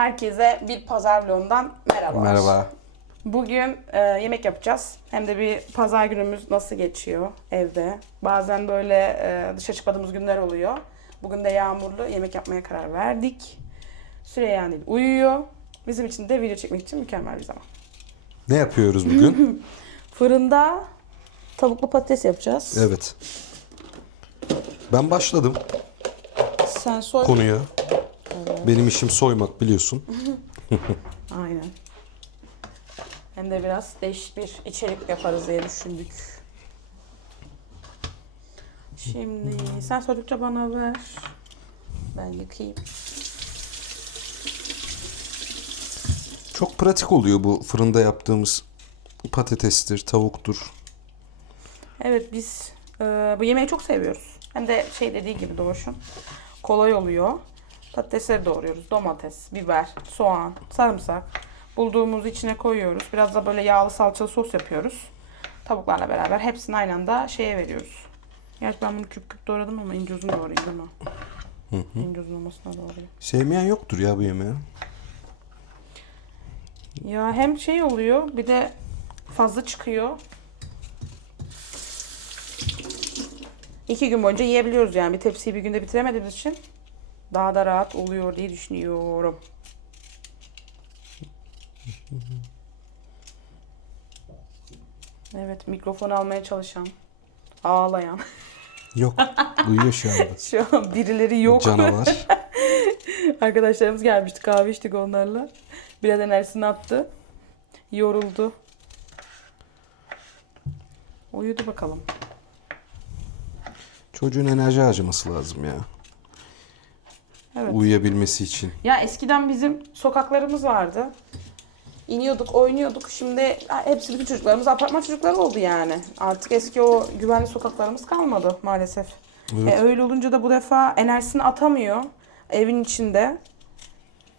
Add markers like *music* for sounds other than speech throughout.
Herkese bir pazar vlogundan merhaba. Merhaba. Bugün e, yemek yapacağız. Hem de bir pazar günümüz nasıl geçiyor evde. Bazen böyle e, dışarı çıkmadığımız günler oluyor. Bugün de yağmurlu yemek yapmaya karar verdik. Süreyya Nil uyuyor. Bizim için de video çekmek için mükemmel bir zaman. Ne yapıyoruz bugün? *laughs* Fırında tavuklu patates yapacağız. evet. Ben başladım Sen soy. konuya. Benim işim soymak biliyorsun. *laughs* Aynen. Hem de biraz değişik bir içerik yaparız diye düşündük. Şimdi sen sordukça bana ver. Ben yıkayayım. Çok pratik oluyor bu fırında yaptığımız patatestir, tavuktur. Evet biz e, bu yemeği çok seviyoruz. Hem de şey dediği gibi Doğuş'un kolay oluyor. Patatesleri doğruyoruz. Domates, biber, soğan, sarımsak. Bulduğumuz içine koyuyoruz. Biraz da böyle yağlı salçalı sos yapıyoruz. Tavuklarla beraber hepsini aynı anda şeye veriyoruz. Gerçi ben bunu küp küp doğradım ama ince uzun doğrayayım değil mi? İnce uzun olmasına doğrayayım. Sevmeyen yoktur ya bu yemeği. Ya hem şey oluyor bir de fazla çıkıyor. İki gün boyunca yiyebiliyoruz yani. Bir tepsiyi bir günde bitiremediğimiz için daha da rahat oluyor diye düşünüyorum. Evet mikrofon almaya çalışan, ağlayan. *laughs* Yok. Uyuyor şu anda. *laughs* Şu an birileri yok. Canavar. *laughs* Arkadaşlarımız gelmişti kahve içtik onlarla. Biraz enerjisini attı. Yoruldu. Uyudu bakalım. Çocuğun enerji harcaması lazım ya. Evet. Uyuyabilmesi için. Ya eskiden bizim sokaklarımız vardı. İniyorduk, oynuyorduk. Şimdi hepsi bütün çocuklarımız apartman çocukları oldu yani. Artık eski o güvenli sokaklarımız kalmadı maalesef. Evet. E, öyle olunca da bu defa enerjisini atamıyor evin içinde.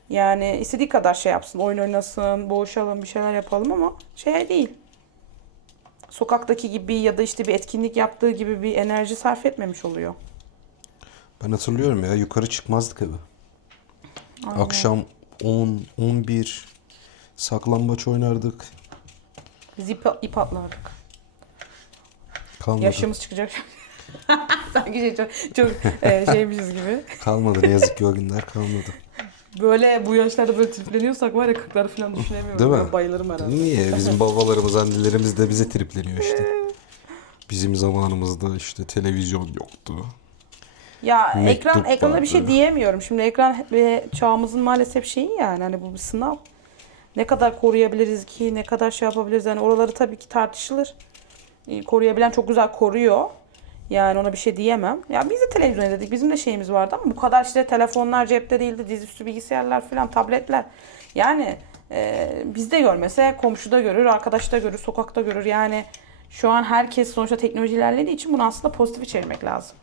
Yani istediği kadar şey yapsın, oyun oynasın, boğuşalım, bir şeyler yapalım ama şey değil. Sokaktaki gibi ya da işte bir etkinlik yaptığı gibi bir enerji sarf etmemiş oluyor. Ben hatırlıyorum ya yukarı çıkmazdık eve. Akşam 10, 11 saklambaç oynardık. Biz ip, ip atlardık. Kalmadı. Yaşımız çıkacak. *laughs* Sanki şey çok, çok e, şeymişiz gibi. Kalmadı ne yazık ki o günler kalmadı. Böyle bu yaşlarda böyle tripleniyorsak var ya 40'ları falan düşünemiyorum. Değil mi? Ben bayılırım herhalde. Niye? Bizim babalarımız, annelerimiz de bize tripleniyor işte. *laughs* Bizim zamanımızda işte televizyon yoktu. Ya ekran ekranda bir şey diyemiyorum. Şimdi ekran ve çağımızın maalesef şeyi yani hani bu bir sınav. Ne kadar koruyabiliriz ki, ne kadar şey yapabiliriz yani oraları tabii ki tartışılır. Ee, Koruyabilen çok güzel koruyor. Yani ona bir şey diyemem. Ya biz de televizyon izledik. Bizim de şeyimiz vardı ama bu kadar işte telefonlar cepte değildi. Dizüstü bilgisayarlar falan, tabletler. Yani e, bizde görmese komşuda görür, arkadaşta görür, sokakta görür. Yani şu an herkes sonuçta teknoloji ilerlediği için bunu aslında pozitife çevirmek lazım.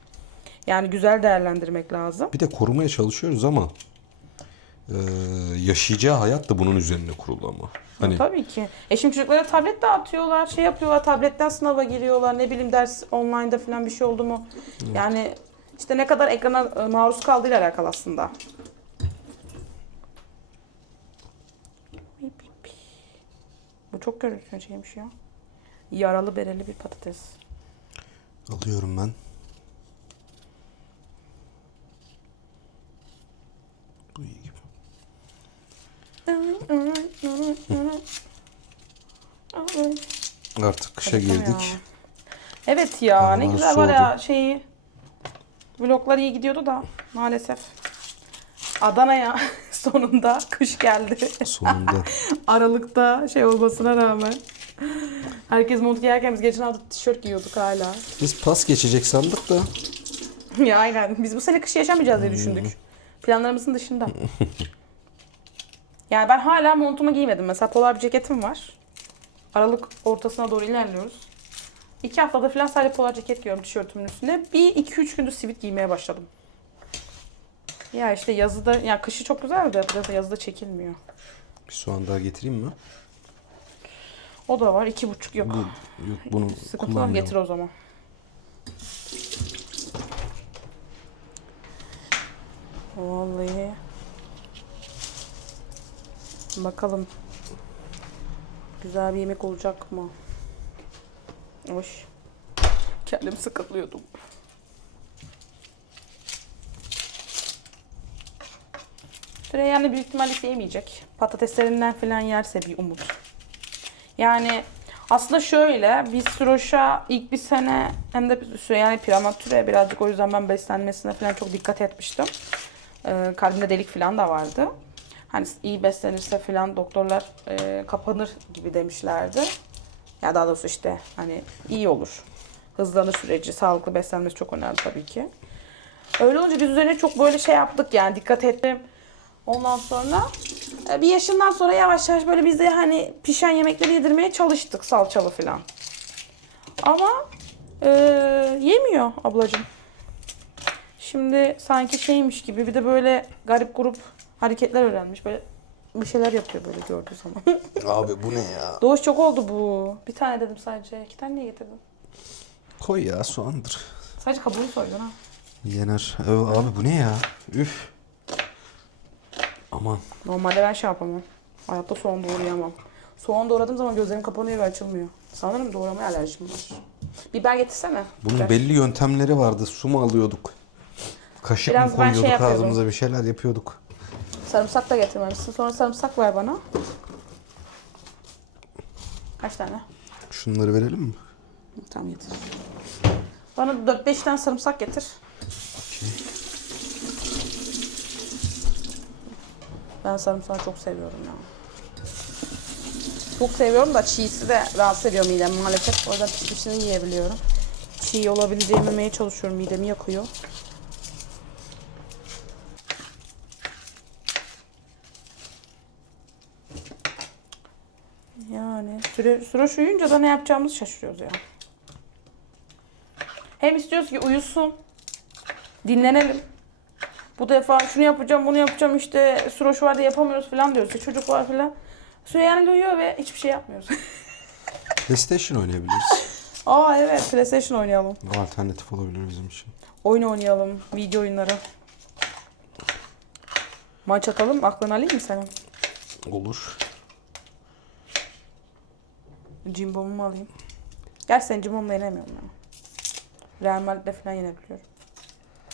Yani güzel değerlendirmek lazım. Bir de korumaya çalışıyoruz ama e, yaşayacağı hayat da bunun üzerine kurulu ama. Hani Tabii ki. E şimdi çocuklara tablet dağıtıyorlar, şey yapıyorlar, tabletten sınava giriyorlar, ne bileyim ders online'da falan bir şey oldu mu? Yani işte ne kadar ekrana e, maruz kaldığıyla alakalı aslında. Bu çok görüntü şeymiş ya. Yaralı bereli bir patates. alıyorum ben. Bu iyi gibi. Artık kışa Acıktım girdik. ya. Evet ya ne Havalar güzel var ya şeyi. Vloglar iyi gidiyordu da maalesef. Adana'ya *laughs* sonunda kış geldi. Sonunda. *laughs* Aralıkta şey olmasına rağmen. Herkes mont giyerken biz geçen hafta tişört giyiyorduk hala. Biz pas geçecek sandık da *laughs* ya aynen. Biz bu sene kış yaşamayacağız diye düşündük. Planlarımızın dışında. Yani ben hala montumu giymedim. Mesela polar bir ceketim var. Aralık ortasına doğru ilerliyoruz. İki haftada falan sadece polar ceket giyiyorum tişörtümün üstüne. Bir iki üç gündür sivit giymeye başladım. Ya işte yazıda, ya kışı çok güzel de biraz da yazıda çekilmiyor. bir soğan daha getireyim mi? O da var. iki buçuk yok. Bu, yok bunu Sıkıntı var kullanmayalım. getir o zaman. Vallahi. Bakalım. Güzel bir yemek olacak mı? Hoş. Kendimi sıkıtlıyordum. Süreyya büyük ihtimalle sevmeyecek. Patateslerinden falan yerse bir umut. Yani aslında şöyle biz Süroş'a ilk bir sene hem de Süreyya'nın prematüre birazcık o yüzden ben beslenmesine falan çok dikkat etmiştim. Ee, kalbinde delik falan da vardı. Hani iyi beslenirse falan doktorlar e, kapanır gibi demişlerdi. Ya daha doğrusu işte hani iyi olur. Hızlanır süreci. Sağlıklı beslenmesi çok önemli tabii ki. Öyle olunca biz üzerine çok böyle şey yaptık yani dikkat ettim. Ondan sonra e, bir yaşından sonra yavaş yavaş böyle biz de hani pişen yemekleri yedirmeye çalıştık salçalı falan. Ama e, yemiyor ablacığım. Şimdi sanki şeymiş gibi bir de böyle garip grup hareketler öğrenmiş. Böyle bir şeyler yapıyor böyle gördüğü zaman. *laughs* Abi bu ne ya? Doğuş çok oldu bu. Bir tane dedim sadece. İki tane niye getirdin? Koy ya soğandır. Sadece kabuğunu soydun ha. Yener. Ö, Abi bu ne ya? Üf. Aman. Normalde ben şey yapamam. Hayatta soğan doğrayamam. Soğan doğradığım zaman gözlerim kapanıyor ve açılmıyor. Sanırım doğramaya alerjim var. Biber getirsene. Bunun Biber. belli yöntemleri vardı. Su mu alıyorduk? Kaşık Biraz mı ben şey koyuyorduk yapıyordum. ağzımıza bir şeyler yapıyorduk. Sarımsak da getirmemişsin. Sonra sarımsak ver bana. Kaç tane? Şunları verelim mi? Tamam getir. Bana 4-5 tane sarımsak getir. Ben sarımsağı çok seviyorum ya. Çok seviyorum da çiğsi de rahatsız ediyor midemi maalesef. O yüzden pişmişini yiyebiliyorum. Çiğ olabileceğimi yememeye çalışıyorum. Midemi yakıyor. Yani süre, süre uyuyunca da ne yapacağımızı şaşırıyoruz ya. Hem istiyoruz ki uyusun. Dinlenelim. Bu defa şunu yapacağım, bunu yapacağım işte süroş var da yapamıyoruz falan diyoruz. İşte çocuk var falan. De uyuyor ve hiçbir şey yapmıyoruz. *laughs* PlayStation oynayabiliriz. Aa evet PlayStation oynayalım. O alternatif olabilir bizim için. Oyun oynayalım. Video oyunları. Maç atalım. Aklını alayım mı senin? Olur. Cimbom'umu alayım. Gerçi sen Cimbom'la yenemiyorum ya. Real Madrid'le falan yenebiliyorum.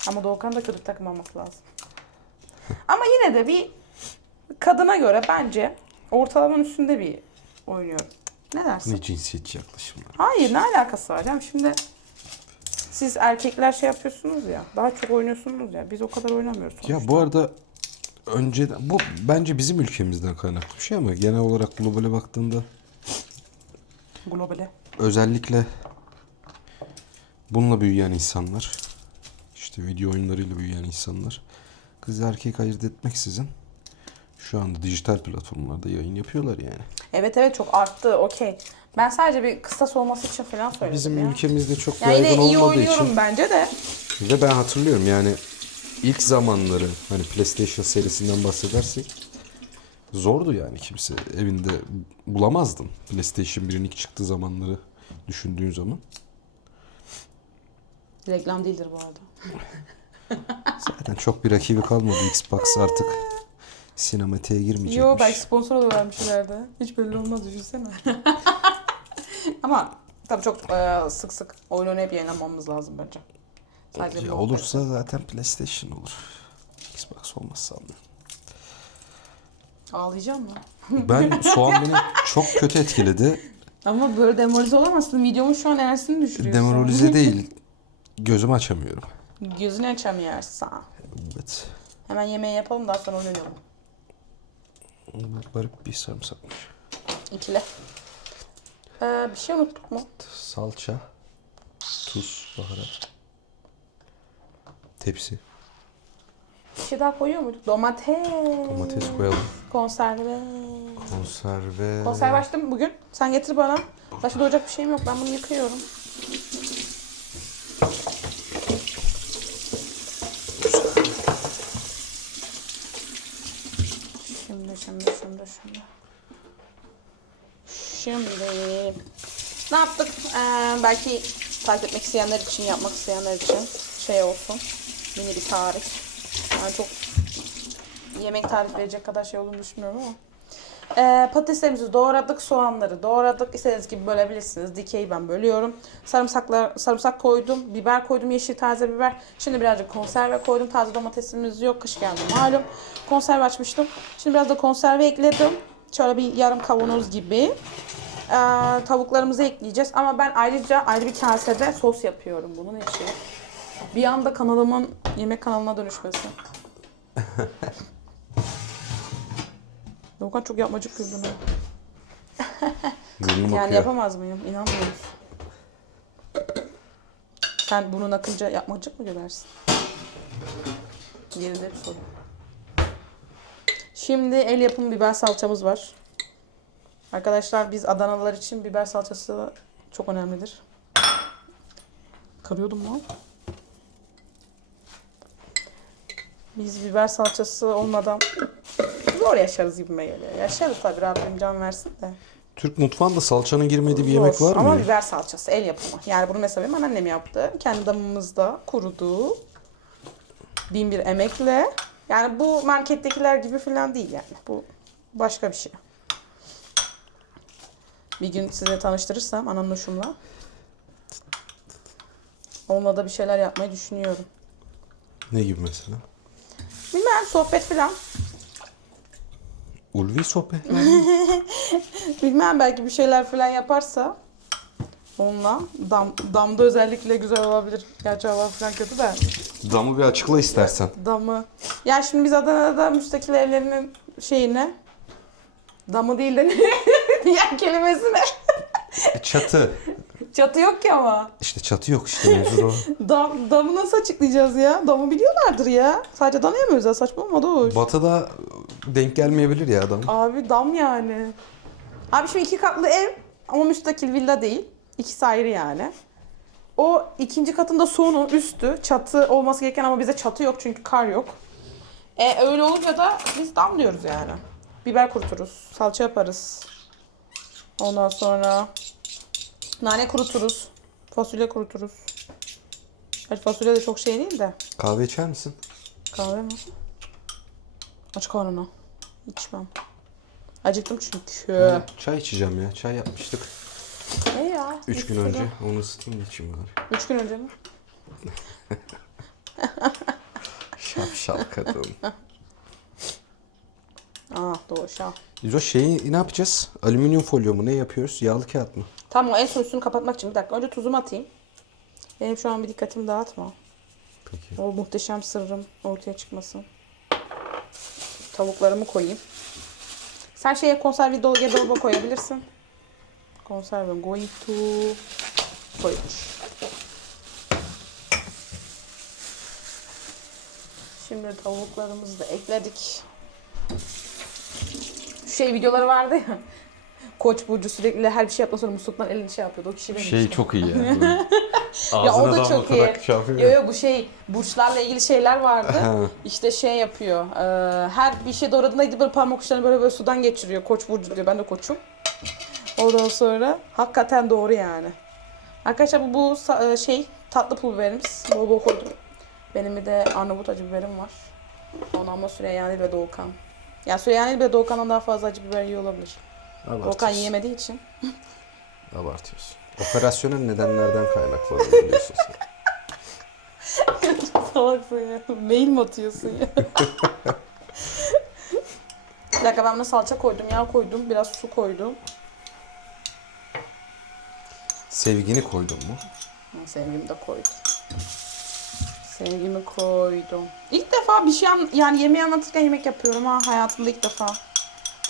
Ama Doğukan'ı da kötü takım almak lazım. Ama yine de bir kadına göre bence ortalamanın üstünde bir oynuyorum. Ne dersin? Ne cinsiyetçi yaklaşımlar. Hayır ne alakası var canım şimdi siz erkekler şey yapıyorsunuz ya daha çok oynuyorsunuz ya biz o kadar oynamıyoruz. Ya bu arada önceden bu bence bizim ülkemizden kaynaklı bir şey ama genel olarak globale baktığında Globale. özellikle bununla büyüyen insanlar işte video oyunlarıyla büyüyen insanlar kız erkek ayırt etmeksizin şu anda dijital platformlarda yayın yapıyorlar yani. Evet evet çok arttı okey. Ben sadece bir kısas olması için falan söyledim Bizim ya. ülkemizde çok Yani yaygın iyi olmadığı oynuyorum için bence de. ve ben hatırlıyorum yani ilk zamanları hani PlayStation serisinden bahsedersek zordu yani kimse evinde bulamazdım PlayStation 1'in ilk çıktığı zamanları düşündüğün zaman. Reklam değildir bu arada. Zaten çok bir rakibi kalmadı Xbox artık sinematiğe girmeyecekmiş. Yo belki sponsor oluvermiş ileride. Hiç belli olmaz düşünsene. *laughs* Ama tabii çok e, sık sık oyun oynayıp yayınlamamız lazım bence. Sadece Ya bu olursa zaten PlayStation olur. Xbox olmaz sanmıyorum. Ağlayacağım mı? *laughs* Ben soğan beni çok kötü etkiledi. Ama böyle demoralize olamazsın. Videomun şu an enerjisini düşürüyorsun. Demoralize *laughs* değil. Gözümü açamıyorum. Gözünü açamıyorsun. Evet. Hemen yemeği yapalım daha sonra oynayalım. Bu Garip bir sarımsakmış. İkile. Ee, bir şey unuttuk mu? Salça, tuz, baharat. Tepsi. Bir şey daha koyuyor muyduk? Domates. Domates koyalım. Konserve. Konserve. Konserve açtım bugün. Sen getir bana. Başka doğacak bir şeyim yok. Ben bunu yıkıyorum. Şimdi, şimdi, şimdi, şimdi. Şimdi. Ne yaptık? Ee, belki takip etmek isteyenler için, yapmak isteyenler için şey olsun. Mini bir tarif. Yani çok yemek tarif verecek kadar şey olduğunu düşünmüyorum ama. Ee, patateslerimizi doğradık, soğanları doğradık. İstediğiniz gibi bölebilirsiniz. Dikeyi ben bölüyorum. Sarımsaklar, sarımsak koydum, biber koydum, yeşil taze biber. Şimdi birazcık konserve koydum. Taze domatesimiz yok, kış geldi malum. Konserve açmıştım. Şimdi biraz da konserve ekledim. Şöyle bir yarım kavanoz gibi. Ee, tavuklarımızı ekleyeceğiz. Ama ben ayrıca ayrı bir kasede sos yapıyorum bunun için. Bir anda kanalımın yemek kanalına dönüşmesi. *laughs* Doğukan çok yapmacık ha. Burnum Yani akıyor. yapamaz mıyım? İnanmıyoruz. Sen burnun akınca yapmacık mı gülersin? Yerinde bir soru. Şimdi el yapımı biber salçamız var. Arkadaşlar biz Adanalılar için biber salçası çok önemlidir. Karıyordum lan. Biz biber salçası olmadan zor yaşarız gibime geliyor. Yaşarız tabii Rabbim can versin de. Türk mutfağında salçanın girmediği bir yemek var mı? Ama biber salçası el yapımı. Yani bunu mesela benim anneannem yaptı. Kendi damımızda kurudu. Bin bir emekle. Yani bu markettekiler gibi falan değil yani. Bu başka bir şey. Bir gün size tanıştırırsam anamnoşumla. Onunla da bir şeyler yapmayı düşünüyorum. Ne gibi mesela? Bilmem sohbet falan. Ulvi sohbet. *laughs* Bilmem belki bir şeyler falan yaparsa onunla dam, damda özellikle güzel olabilir. Gerçi hava falan kötü de. Damı bir açıkla istersen. Damı. Ya şimdi biz Adana'da müstakil evlerinin şeyine damı değil de *laughs* diğer kelimesine. E, Çatı. Çatı yok ki ama. İşte çatı yok işte mevzu o. *laughs* Dam, damı nasıl açıklayacağız ya? Damı biliyorlardır ya. Sadece danayamıyoruz ya saçmalama hoş. Batı'da denk gelmeyebilir ya adam. Abi dam yani. Abi şimdi iki katlı ev ama müstakil villa değil. İkisi ayrı yani. O ikinci katında sonu, üstü, çatı olması gereken ama bize çatı yok çünkü kar yok. E öyle olunca da biz dam diyoruz yani. Biber kuruturuz, salça yaparız. Ondan sonra nane kuruturuz, fasulye kuruturuz. Gerçi fasulye de çok şey değil de. Kahve içer misin? Kahve mi? Aç karnına. İçmem. Acıktım çünkü. Çay içeceğim ya. Çay yapmıştık. Ne ya? 3 Bir gün önce. Onu ısıtayım da içeyim bari. Üç gün önce mi? *laughs* Şapşal kadın. Ah doğuşa. Biz o şeyi ne yapacağız? Alüminyum folyo mu? Ne yapıyoruz? Yağlı kağıt mı? Tamam o en son üstünü kapatmak için bir dakika. Önce tuzumu atayım. Benim şu an bir dikkatimi dağıtma. Peki. O muhteşem sırrım ortaya çıkmasın. Tavuklarımı koyayım. Sen şeye konserve dolga dolaba koyabilirsin. Konserve going to koy. Şimdi tavuklarımızı da ekledik. Şu şey videoları vardı ya. Koç burcu sürekli her bir şey sonra musluktan elini şey yapıyordu. O kişi benim Şey işte. çok iyi ya. *laughs* Ya o da çok iyi. Şey yapıyor Yo ya. yo bu şey burçlarla ilgili şeyler vardı. İşte şey yapıyor. e, her bir şey doğradığında gidip böyle parmak uçlarını böyle, böyle sudan geçiriyor. Koç burcu diyor. Ben de koçum. Ondan sonra hakikaten doğru yani. Arkadaşlar bu, bu e, şey tatlı pul biberimiz. Bol bol koydum. Benim bir de Arnavut acı biberim var. Onu ama Süreyyani ve Doğukan. Yani Süreyyani ve Doğukan'dan daha fazla acı biber yiyor olabilir. Abartıyorsun. yiyemediği için. Abartıyorsun. Operasyonel nedenlerden kaynaklanıyor biliyorsun sen. *laughs* Salaksın ya. Mail mi atıyorsun ya? Bir dakika ben buna salça koydum, yağ koydum, biraz su koydum. Sevgini koydun mu? Ha, Sevgimi de koydum. Sevgimi koydum. İlk defa bir şey an- yani yemeği anlatırken yemek yapıyorum ha hayatımda ilk defa.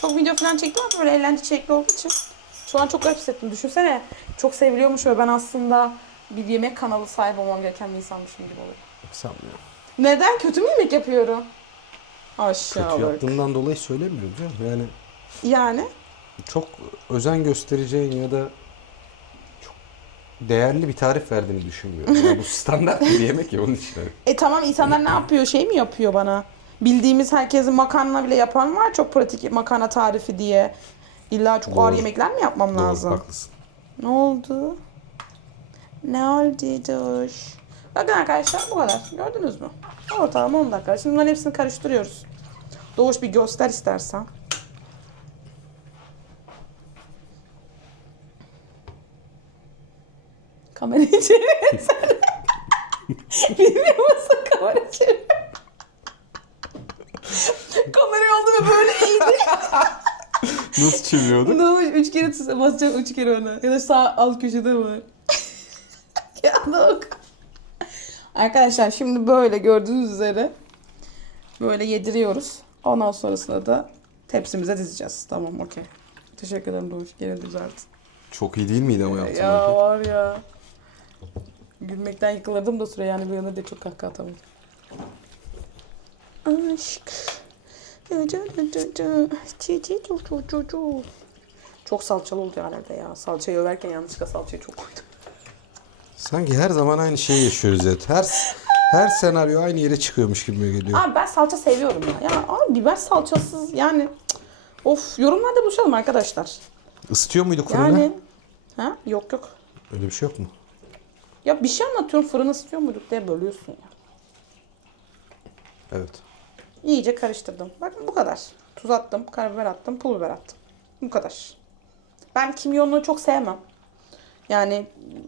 Çok video falan çektim ama böyle eğlence içerikli olduğu için. Şu an çok garip hissettim. Düşünsene çok seviliyormuş ve ben aslında bir yemek kanalı sahibi olmam gereken bir insanmışım gibi oluyor. Sanmıyorum. Neden? Kötü mü yemek yapıyorum? Kötü Aşağılık. yaptığından dolayı söylemiyorum canım. Yani Yani çok özen göstereceğin ya da çok değerli bir tarif verdiğini düşünmüyorum. Yani bu standart bir yemek ya onun için. E tamam insanlar ne yapıyor? Şey mi yapıyor bana? bildiğimiz herkesin makarna bile yapan var. Çok pratik makarna tarifi diye. İlla çok ağır yemekler mi yapmam Doğru, lazım? haklısın. Ne oldu? Ne oldu Doş? Bakın arkadaşlar bu kadar. Gördünüz mü? Ortalama 10 dakika. Şimdi bunların hepsini karıştırıyoruz. Doğuş bir göster istersen. Kamerayı çevir. *laughs* *laughs* Bilmiyor musun kamera çevir? *laughs* Kamerayı aldı ve böyle eğdi. *laughs* Nasıl çeviriyorduk? Ne olmuş? Üç kere tut- basacağım üç kere ona. Ya da sağ alt köşede var. *laughs* ya bak. Arkadaşlar şimdi böyle gördüğünüz üzere böyle yediriyoruz. Ondan sonrasında da tepsimize dizeceğiz. Tamam okey. Teşekkür ederim Doğuş. Gene düzelttin. Çok iyi değil miydi ama yaptığın Ya hareket? var ya. Gülmekten yıkılırdım da süre yani bir yana da çok kahkaha atamadım. Aşk. Çok salçalı oldu herhalde ya. Salçayı överken yanlışlıkla salçayı çok koydum. Sanki her zaman aynı şeyi yaşıyoruz evet. Her her senaryo aynı yere çıkıyormuş gibi geliyor. Abi ben salça seviyorum ya. Ya abi biber salçasız yani cık. of yorumlarda buluşalım arkadaşlar. Isıtıyor muyduk fırını? Yani ha yok yok. Öyle bir şey yok mu? Ya bir şey anlatıyorum fırını ısıtıyor muyduk diye bölüyorsun ya. Evet. İyice karıştırdım. Bakın bu kadar. Tuz attım, karabiber attım, pul biber attım. Bu kadar. Ben kimyonlu çok sevmem. Yani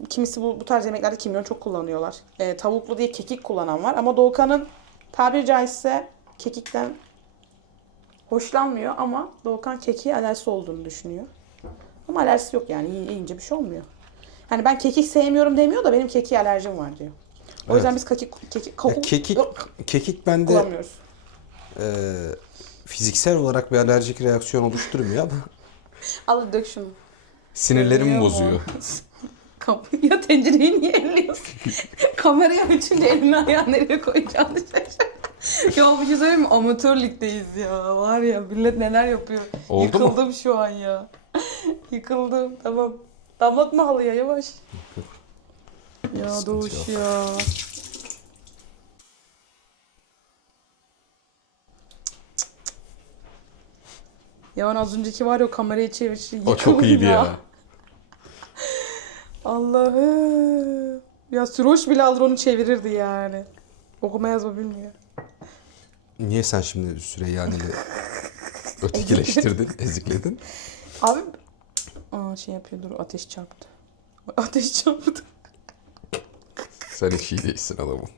kimisi bu, bu tarz yemeklerde kimyon çok kullanıyorlar. Ee, tavuklu diye kekik kullanan var. Ama Doğukan'ın tabiri caizse kekikten hoşlanmıyor ama Doğukan kekiğe alerjisi olduğunu düşünüyor. Ama alerjisi yok yani Yiy- yiyince bir şey olmuyor. Hani ben kekik sevmiyorum demiyor da benim kekiğe alerjim var diyor. O yüzden biz kekik, kekik, Ya kekik Yok, kekik bende kullanmıyoruz. E, fiziksel olarak bir alerjik reaksiyon oluşturmuyor ama *laughs* Al dök şunu. sinirlerimi bozuyor. *laughs* Kam- ya tencereyi niye elliyorsun? *laughs* Kamerayı açınca elini ayağını nereye koyacağını şaşır. ya bir şey söyleyeyim mi? Amatör ligdeyiz ya. Var ya millet neler yapıyor. Oldu mu? Yıkıldım şu an ya. Yıkıldım. Tamam. Damlatma halıya yavaş. Ya Sıkıntı Doğuş ya. Ya az önceki var ya o kamerayı çevir. O çok iyiydi ya. *laughs* Allah'ım. Ya Süroş bile alır onu çevirirdi yani. Okuma yazma bilmiyor. Niye sen şimdi Süreyyani'yle *laughs* ötekileştirdin, ezikledin? Abi Aa şey yapıyor dur ateş çarptı. *laughs* Ateş çarptı. Sen hiç iyi değilsin adamım.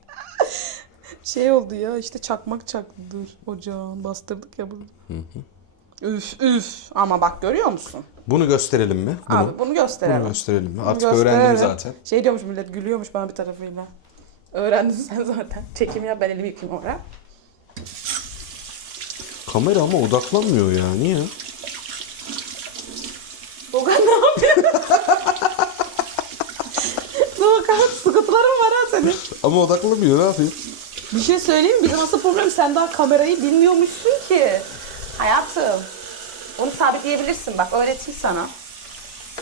Şey oldu ya işte çakmak çaktı dur ocağın bastırdık ya bunu. Üf üf ama bak görüyor musun? Bunu gösterelim mi? Bunu, Abi bunu gösterelim. bunu gösterelim mi? Artık gösterelim. öğrendim zaten. Şey diyormuş millet gülüyormuş bana bir tarafıyla. Öğrendin *laughs* sen zaten. Çekim yap ben elimi yıkayayım oraya. Kamera ama odaklanmıyor ya. Niye? Doğukan ne yapıyor? *laughs* Doğukan sıkıntıların var ha senin. *laughs* Ama odaklanmıyor. Ne yapayım? Bir şey söyleyeyim mi? Bizim asıl problem sen daha kamerayı bilmiyormuşsun ki. Hayatım. Onu sabitleyebilirsin bak öğreteyim sana.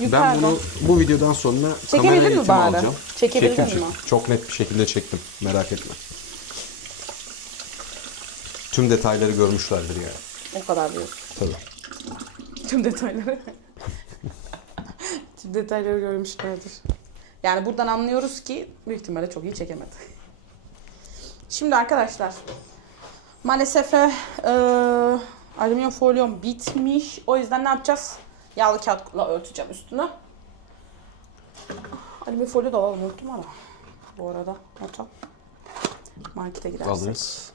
Ben Yukarıdan. bunu bu videodan sonra Çekebilir kamera mi eğitimi bari? alacağım. Çekebildin Çektim, mi? çektim. Çok net bir şekilde çektim. Merak etme. Tüm detayları görmüşlerdir yani. O kadar diyorsun. Tabii. Tüm detayları. Tüm detayları görmüşlerdir. Yani buradan anlıyoruz ki büyük ihtimalle çok iyi çekemedi. Şimdi arkadaşlar maalesef e, alüminyum folyom bitmiş. O yüzden ne yapacağız? Yağlı kağıtla örteceğim üstünü. Alüminyum folyo da alalım unuttum ama. Bu arada nota. Markete gidersek. Alırız.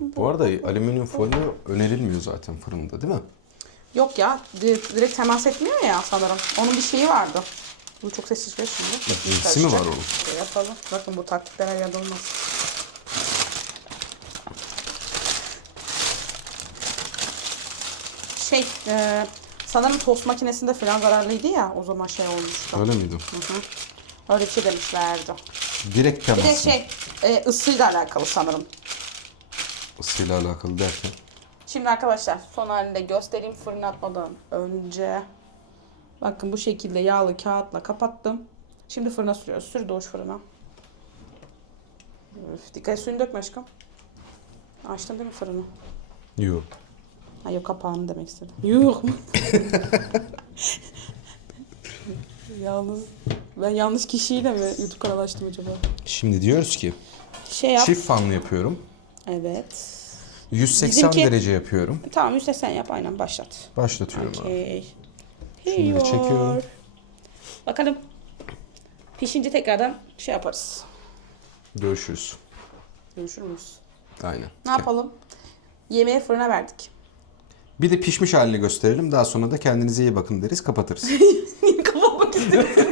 Bu arada alüminyum folyo önerilmiyor zaten fırında değil mi? Yok ya direkt, direkt temas etmiyor ya sanırım. Onun bir şeyi vardı. Bu çok sessiz çıkıyor şimdi. cinsi mi var onun? Şey yapalım. Bakın bu taktikler her yerde olmaz. Şey, e, sanırım tost makinesinde falan zararlıydı ya o zaman şey olmuştu. Öyle miydi? Hı hı. Öyle bir şey demişlerdi. Direkt Bir de temas. şey, e, ısıyla alakalı sanırım. Isıyla alakalı derken. Şimdi arkadaşlar son halinde göstereyim fırına atmadan önce. Bakın bu şekilde yağlı kağıtla kapattım. Şimdi fırına sürüyoruz. Sür doğuş fırına. Üf, dikkat et, suyunu dökme aşkım. Açtın değil mi fırını? Yok. Ha yok kapağını demek istedim. Yok mu? *laughs* Yalnız ben yanlış kişiyle mi YouTube kanalı açtım acaba? Şimdi diyoruz ki Şey yap. çift fanlı yapıyorum. Evet. 180 Bizimki- derece yapıyorum. Tamam üstte sen yap aynen başlat. Başlatıyorum abi. Okey. Şunları çekiyorum. Bakalım. Pişince tekrardan şey yaparız. Görüşürüz. Görüşür müyüz? Aynen. Ne yapalım? Yemeği fırına verdik. Bir de pişmiş halini gösterelim. Daha sonra da kendinize iyi bakın deriz. Kapatırız. *laughs* Niye kapamak istiyorsun?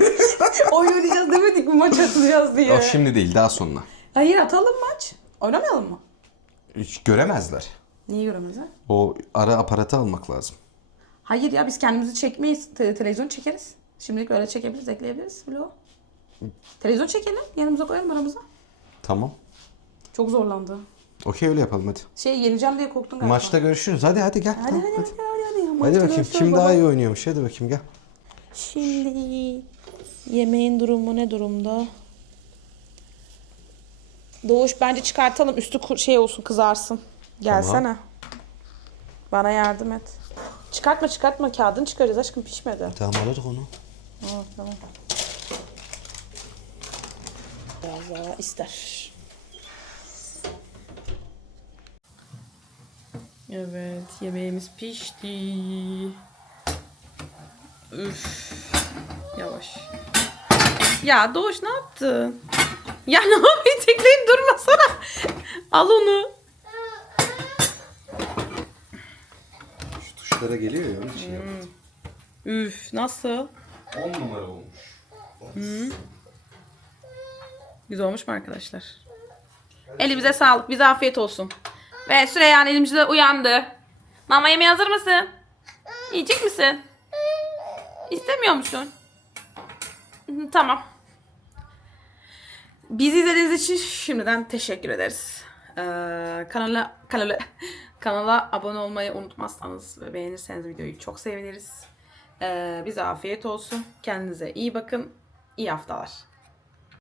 Oyun oynayacağız demedik mi maç atacağız diye. o şimdi değil daha sonra. Hayır atalım maç. Oynamayalım mı? Hiç göremezler. Niye göremezler? O ara aparatı almak lazım. Hayır ya biz kendimizi çekmeyiz. Te- televizyon çekeriz. Şimdilik öyle çekebiliriz, ekleyebiliriz. Vlog. Televizyon çekelim. Yanımıza koyalım aramıza. Tamam. Çok zorlandı. Okey öyle yapalım hadi. Şey yeneceğim diye korktun galiba. Maçta görüşürüz. Hadi hadi gel. Hadi Tamam, hadi hadi hadi. hadi. hadi, Hadi Maçta bakayım görüşürüz kim baba. daha iyi oynuyormuş. Hadi bakayım gel. Şimdi yemeğin durumu ne durumda? Doğuş bence çıkartalım üstü ku- şey olsun kızarsın. Gelsene. Bana yardım et. Çıkartma çıkartma kağıdını çıkaracağız aşkım pişmedi. Tamam alırız onu. Aa, tamam. Biraz daha ister. Evet yemeğimiz pişti. Üf. Yavaş. Ya Doğuş ne yaptın? Ya *laughs* ne yapayım tekleyip durmasana. Al onu. Tuşlara geliyor ya onun için yaptım. Üf nasıl? 10 numara olmuş. Güzel olmuş mu arkadaşlar? Elimize sağlık. Bize afiyet olsun. Ve Süreyya elimiz de uyandı. Mama yemeğe hazır mısın? Yiyecek misin? İstemiyor musun? Hı, Tamam. Bizi izlediğiniz için şimdiden teşekkür ederiz. Ee, kanala kanala kanala abone olmayı unutmazsanız ve beğenirseniz videoyu çok seviniriz. Ee, bize afiyet olsun. Kendinize iyi bakın. İyi haftalar.